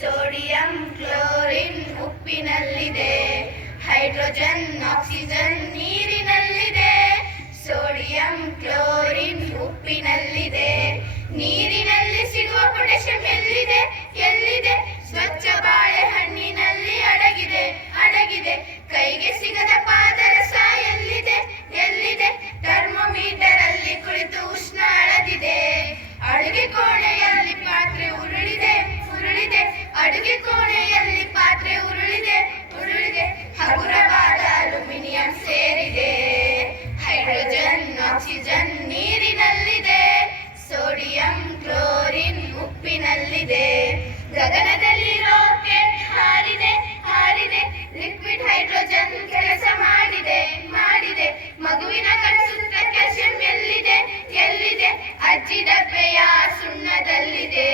Sodium chlorine ಉಪ್ಪಿನಲ್ಲಿದೆ, hydrogen oxygen ನೀರಿನಲ್ಲಿದೆ. Sodium chlorine ಉಪ್ಪಿನಲ್ಲಿದೆ, ನೀರಿನಲ್ಲಿ ಸಿಗುವ ಪೊಟ್ಯಾಷಿಯಂ ಎಲ್ಲಿದೆ ಎಲ್ಲಿದೆ? ಸ್ವಚ್ಛ ಬಾಳೆಹಣ್ಣಿನಲ್ಲಿ ಅಡಗಿದೆ ಅಡಗಿದೆ. ಕೈಗೆ ಸಿಗದ ಪಾದರಸ ಎಲ್ಲಿದೆ ಎಲ್ಲಿದೆ? ಥರ್ಮೋಮೀಟರ್ ಅಲ್ಲಿ ಕುಳಿತು ಉಷ್ಣ ಅಳದಿದೆ. ಅಡುಗೆ ಕೋಣೆಯಲ್ಲಿ ಪಾತ್ರೆ ಉರುಳಿದೆ ಉರುಳಿದೆ. ಅಡುಗೆ ಕೋಣೆಯಲ್ಲಿ ಪಾತ್ರೆ ಉರುಳಿದೆ ಉರುಳಿದೆ. ಹಗುರವಾದ ಅಲ್ಯೂಮಿನಿಯಂ ಸೇರಿದೆ. ಹೈಡ್ರೋಜನ್ ಆಕ್ಸಿಜನ್ ನೀರಿನಲ್ಲಿದೆ, ಸೋಡಿಯಂ ಕ್ಲೋರಿನ್ ಉಪ್ಪಿನಲ್ಲಿದೆ. ಗಗನದಲ್ಲಿ ರಾಕೆಟ್ ಹಾರಿದೆ ಹಾರಿದೆ. ಲಿಕ್ವಿಡ್ ಹೈಡ್ರೋಜನ್ ಕೆಲಸ ಮಾಡಿದೆ ಮಾಡಿದೆ. ಮಗುವಿನ ಕಣ್ಸುತ್ತ ಕ್ಯಾಲ್ಸಿಯಂ ಎಲ್ಲಿದೆ ಎಲ್ಲಿದೆ? ಅಜ್ಜಿ ಡಬ್ಬೆಯ ಸುಣ್ಣದಲ್ಲಿದೆ.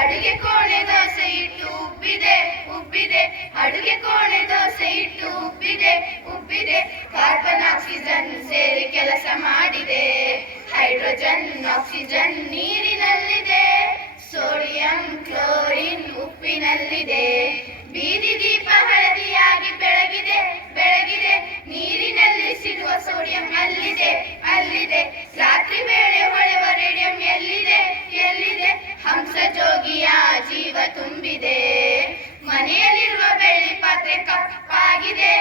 ಅಡುಗೆ ಕೋಣೆ ದೋಸೆ ಇಟ್ಟು ಉಬ್ಬಿದೆ ಉಬ್ಬಿದೆ. ಅಡುಗೆ ಕೋಣೆ ದೋಸೆ ಇಟ್ಟು ಉಬ್ಬಿದೆ ಉಬ್ಬಿದೆ. ಕಾರ್ಬನ್ ಆಕ್ಸಿಜನ್ ಸೇರಿ ಕೆಲಸ ಮಾಡಿದೆ. ಹೈಡ್ರೋಜನ್ ಆಕ್ಸಿಜನ್ ನೀರಿನಲ್ಲಿದೆ, ಸೋಡಿಯಂ ಕ್ಲೋರಿನ್ ಉಪ್ಪಿನಲ್ಲಿದೆ. ಬೀದಿ ದೀಪ ಹಳದಿಯಾಗಿ ಬೆಳಗಿದೆ ಬೆಳಗಿದೆ. ನೀರಿನಲ್ಲಿ ಸಿಗುವ ಸೋಡಿಯಂ ಅಲ್ಲಿದೆ ಅಲ್ಲಿದೆ. ರಾತ್ರಿ ವೇಳೆ ಹೊಳೆವ ರೇಡಿಯಂ ಎಲ್ಲಿದೆ ಎಲ್ಲಿದೆ? ಹಂಸ ಜೋಗಿಯ ಜೀವ ತುಂಬಿದೆ. ಮನೆಯಲ್ಲಿರುವ ಬೆಳ್ಳಿ ಪಾತ್ರೆ ಕಪ್ಪಾಗಿದೆ,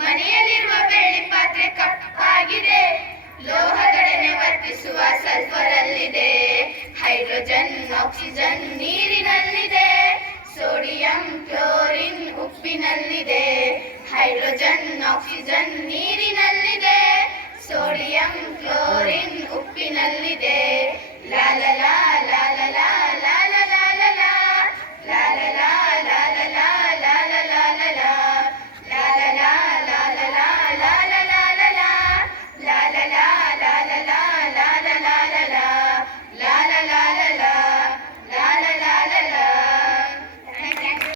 ಮನೆಯಲ್ಲಿರುವ ಬೆಳ್ಳಿ ಪಾತ್ರೆ ಕಪ್ಪಾಗಿದೆ. ಲೋಹದೊಡನೆ ವರ್ತಿಸುವ ಸಲ್ಫರ್ ಅಲ್ಲಿದೆ. ಹೈಡ್ರೋಜನ್ ಆಕ್ಸಿಜನ್ ನೀರಿನಲ್ಲಿದೆ, ಸೋಡಿಯಂ ಕ್ಲೋರಿನ್ ಉಪ್ಪಿನಲ್ಲಿದೆ. ಹೈಡ್ರೋಜನ್ ಆಕ್ಸಿಜನ್ ನೀರಿನಲ್ಲಿದೆ, ಸೋಡಿಯಂ ಕ್ಲೋರಿನ್ ಉಪ್ಪಿನಲ್ಲಿದೆ. ಲಾಲ